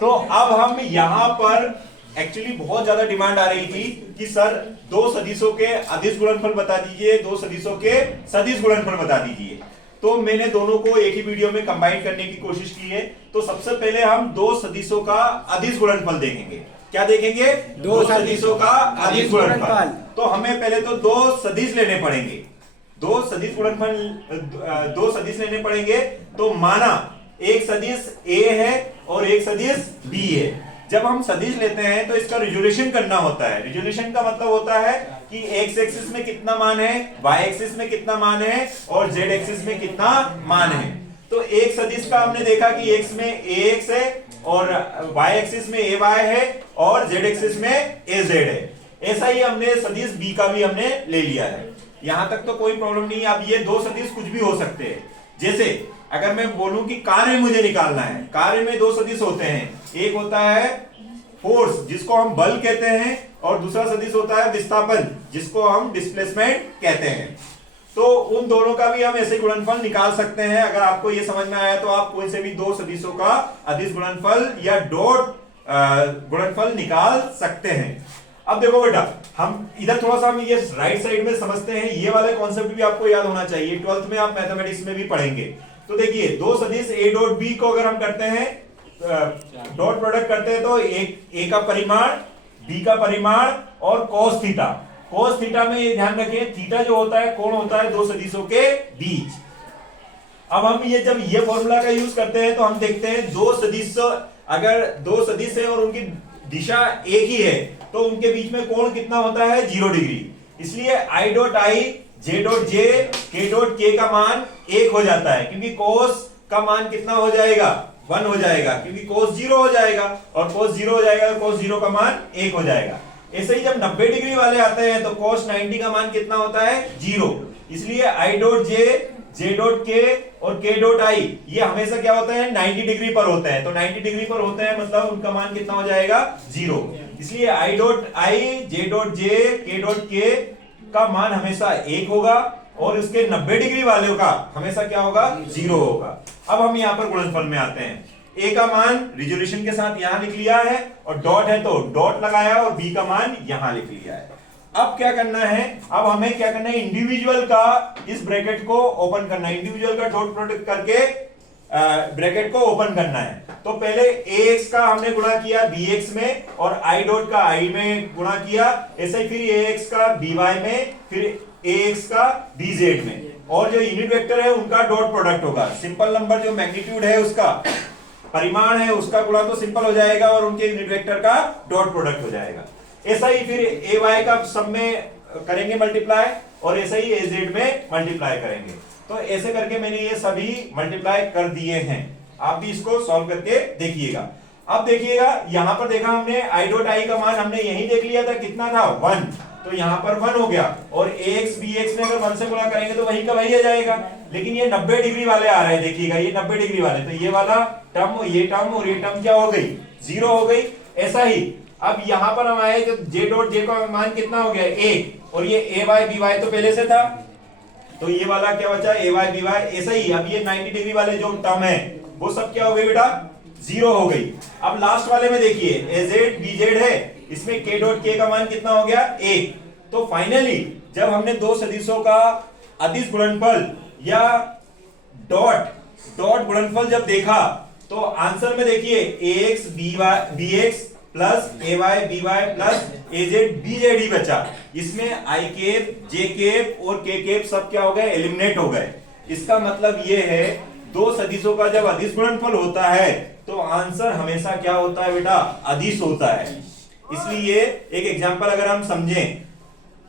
तो अब हम यहाँ पर एक्चुअली बहुत ज्यादा डिमांड आ रही थी कि सर दो सदिशों के अदिश गुणनफल बता दीजिए, दो सदिशों के सदिश गुणनफल बता दीजिए। तो मैंने दोनों को एक ही वीडियो में कंबाइन करने की कोशिश की है। तो सबसे पहले हम दो सदिशों का अदिश गुणनफल देखेंगे। क्या देखेंगे? दो सदिशों का अदिश गुणनफल। तो हमें पहले तो दो सदिश लेने पड़ेंगे, दो सदिश गुणनफल, दो सदिश लेने पड़ेंगे। तो माना एक सदिश A है और एक सदिश B है। जब हम सदिश लेते हैं तो इसका रिजोल्यूशन करना होता है। रिजोल्यूशन का मतलब होता है कि एक्स एक्सिस में कितना मान है, वाई एक्सिस में कितना मान है और जेड एक्सिस में कितना मान है। तो एक सदिश का हमने देखा कि एक्स में ax है और वाई एक्सिस में ay है और जेड एक्सिस में az है। ऐसा ही हमने सदिश b का भी हमने ले लिया है। यहां तक तो कोई प्रॉब्लम नहीं है। अब ये दो सदिश कुछ भी हो सकते हैं। जैसे अगर मैं बोलूं कि कार्य मुझे निकालना है, कार्य में दो सदिश होते हैं। एक होता है फोर्स जिसको हम बल कहते हैं और दूसरा सदिश होता है विस्थापन जिसको हम डिस्प्लेसमेंट कहते हैं। तो उन दोनों का भी हम ऐसे गुणनफल निकाल सकते हैं। अगर आपको ये समझ में आया तो आप कोई से भी दो सदिशों का अदिश गुणनफल या डॉट गुणनफल निकाल सकते हैं। अब देखो बेटा, हम इधर थोड़ा सा हम ये राइट साइड में समझते हैं। ये वाले कॉन्सेप्ट भी आपको याद होना चाहिए, 12th में आप मैथमेटिक्स में भी पढ़ेंगे। तो देखिए दो सदिश a डॉट b को अगर हम करते हैं, डॉट प्रोडक्ट करते हैं तो एक a का परिमाण, b का परिमाण और cos थीटा। cos थीटा में ये ध्यान रखें, थीटा जो होता है कोण होता है दो सदिशों के बीच। अब हम ये जब ये फॉर्मूला का यूज करते हैं तो हम देखते हैं दो सदिश, अगर दो सदिश है और उनकी दिशा एक ही है तो उनके बीच में कोण कितना होता है? 0 डिग्री। इसलिए I dot I, J dot J, K dot K का मान 1 हो जाता है क्योंकि cos का मान कितना हो जाएगा? 1 हो जाएगा क्योंकि cos 0 हो जाएगा और cos 0 हो जाएगा तो cos 0 का मान 1 हो जाएगा। ऐसे ही जब 90 डिग्री वाले आते हैं तो cos 90 का मान कितना होता है? 0। इसलिए I dot J, J dot K और K डॉट I ये हमेशा क्या होता है? 90 डिग्री पर होते हैं। तो 90 डिग्री पर होते हैं मतलब उनका मान कितना हो जाएगा? 0। इसलिए I dot I, J dot J, K dot K का मान हमेशा 1 होगा और उसके 90 डिग्री वाले का हमेशा क्या होगा? 0 होगा। अब हम यहाँ पर गुणनफल में आते हैं। A का मान रिजोल्यूशन के साथ यहाँ लिख लिया है और डॉट है तो डॉट लगाया और B का मान यहाँ लिख लिया है। अब क्या करना है? अब हमें क्या करना है? इंडिविजुअल का इस ब्रैकेट को ओपन करना है। इंडिविजुअल का डॉट प्रोडक्ट करके ब्रैकेट को ओपन करना है। तो पहले ax का हमने गुणा किया bx में और I डॉट का I में गुणा किया। ऐसे ही फिर ax का by में, फिर ax का bz में, और जो यूनिट वेक्टर है उनका डॉट प्रोडक्ट होगा। सिंपल नंबर जो मैग्नीट्यूड है उसका परिमाण है उसका गुणा तो सिंपल हो जाएगा और उनके यूनिट वेक्टर का डॉट प्रोडक्ट हो जाएगा। ऐसा ही फिर ay का सब में करेंगे मल्टीप्लाई और ऐसा ही az में मल्टीप्लाई करेंगे। तो ऐसे करके मैंने ये सभी मल्टीप्लाई कर दिए हैं। आप भी इसको सॉल्व करके देखिएगा। अब देखिएगा यहां पर देखा हमने I डॉट I का मान हमने यही देख लिया था, कितना था? 1। तो यहां पर 1 हो गया और ax bx में अगर 1 से गुणा करेंगे तो वही का वही आ जाएगा। लेकिन ये 90 डिग्री वाले आ रहे हैं, देखिएगा ये 90 डिग्री वाले, तो ये वाला टर्म, ये टर्म और ये टर्म क्या हो गई? 0 हो गई। ऐसा ही अब यहां पर हम आए तो J डॉट J का मान कितना हो गया? 1 और ये a by by तो पहले से था तो ये वाला क्या बचा? a by b by। ऐसा ही अब ये 90 डिग्री वाले जो टर्म है वो सब क्या हो गई बेटा? 0 हो गई। अब लास्ट वाले में देखिए az bz है, इसमें k डॉट k का मान कितना हो गया? 1। तो फाइनली जब हमने दो सदिशों का अदिश गुणनफल या डॉट गुणनफल जब देखा तो आंसर में देखिए ax bx plus ay by plus az bz ही बचा। इसमें i कैप, j कैप और k कैप सब क्या हो गए? एलिमिनेट हो गए। इसका मतलब ये है दो सदिशों का जब अदिश गुणनफल होता है तो आंसर हमेशा क्या होता है बेटा? अदिश होता है। इसलिए एक एग्जांपल अगर हम समझें,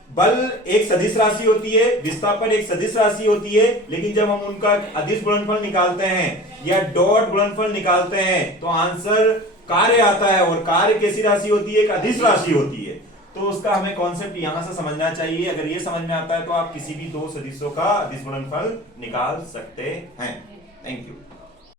बल एक सदिश राशि होती है, विस्थापन एक सदिश राशि होती है, लेकिन जब हम उनका अदिश गुणनफल निकालते हैं या डॉट गुणनफल निकालते हैं तो आंसर कार्य आता है और कार्य कैसी राशि होती है? एक अदिश राशि होती है। तो उसका हमें कॉन्सेप्ट यहां से समझना चाहिए। अगर ये समझ में आता है तो आप किसी भी दो सदिशों का अदिश गुणनफल निकाल सकते हैं। Thank you.